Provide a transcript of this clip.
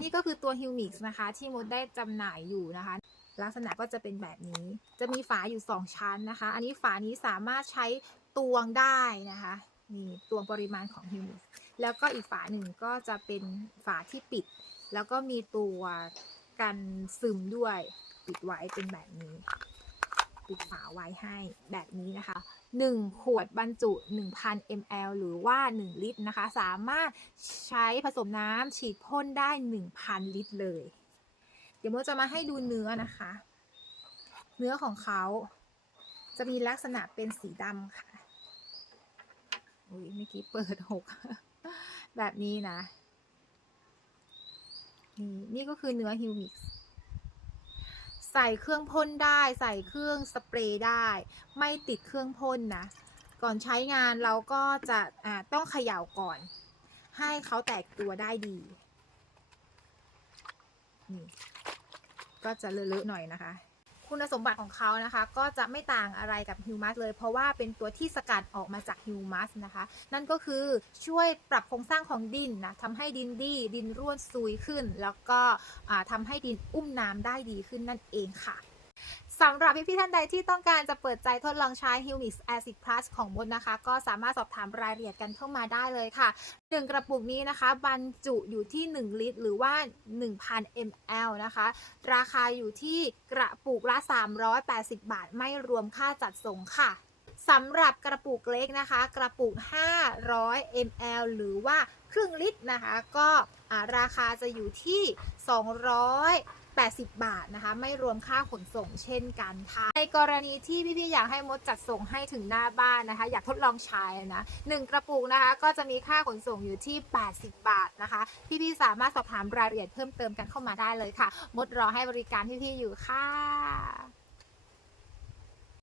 นี่ก็คือตัวฮิวมิกส์นะคะ ที่มดได้จำหน่ายอยู่นะคะ ลักษณะก็จะเป็นแบบนี้ จะมีฝาอยู่ 2 ชั้นนะคะ อันนี้ฝานี้สามารถใช้ตวงได้นะคะนี่ตวงปริมาณของฮิวมิกซ์แล้วก็อีกฝาหนึ่งก็จะเป็นฝาที่ปิด แล้วก็มีตัวกันซึมด้วยปิดไว้เป็นแบบนี้ ปิดฝาไว้ให้แบบนี้นะคะ 1 ขวดบรรจุ 1,000 ml หรือว่า 1 ลิตรนะคะ สามารถใช้ผสมน้ำฉีดพ่นได้ 1,000 ลิตรเลย เดี๋ยวโมจะมาให้ดูเนื้อนะคะ เนื้อของเขาจะมีลักษณะเป็นสีดำค่ะ อุ้ยเมื่อกี้เปิดหก แบบนี้นะ นี่นี่ก็คือเนื้อฮิวมิกซ์ ใส่เครื่องพ่นได้ ใส่เครื่องสเปรย์ได้ ไม่ติดเครื่องพ่นนะก่อนใช้งานเราก็จะต้องเขย่าก่อน ให้เขาแตกตัวได้ดีนี่ก็จะเลอะๆหน่อยนะคะ คุณสมบัติของเขานะคะ ก็จะไม่ต่างอะไรกับฮิวมัสเลย เพราะว่าเป็นตัวที่สกัดออกมาจากฮิวมัสนะคะ นั่นก็คือช่วยปรับโครงสร้างของดินนะทำให้ดินดี ดินร่วนซุยขึ้น แล้วก็อ่าทำให้ดินอุ้มน้ำได้ดีขึ้นนั่นเองค่ะ สำหรับพี่ๆท่านใดที่ต้องการจะเปิดใจทดลองใช้ Humix Acid Plus ของมดนะคะ ก็สามารถสอบถามรายละเอียดกันเข้ามาได้เลยค่ะ 1 กระปุกนี้นะคะ บรรจุอยู่ที่ 1 ลิตร หรือว่า 1,000 ml นะคะ ราคาอยู่ที่กระปุกละ 380 บาท ไม่รวมค่าจัดส่งค่ะสำหรับกระปุกเล็กนะคะ กระปุก 500 ml หรือว่าครึ่งลิตรนะคะ ก็ราคาจะอยู่ที่ 80 บาทนะคะ ไม่รวมค่าขนส่งเช่นกันค่ะ ในกรณีที่พี่ๆอยากให้มดจัดส่งให้ถึงหน้าบ้านนะคะ อยากทดลองใช้นะหนึ่งกระปุกนะคะ ก็จะมีค่าขนส่งอยู่ที่ 80 บาทนะคะ พี่ๆสามารถสอบถามรายละเอียดเพิ่มเติมกันเข้ามาได้เลยค่ะ มดรอให้บริการพี่ๆอยู่ค่ะ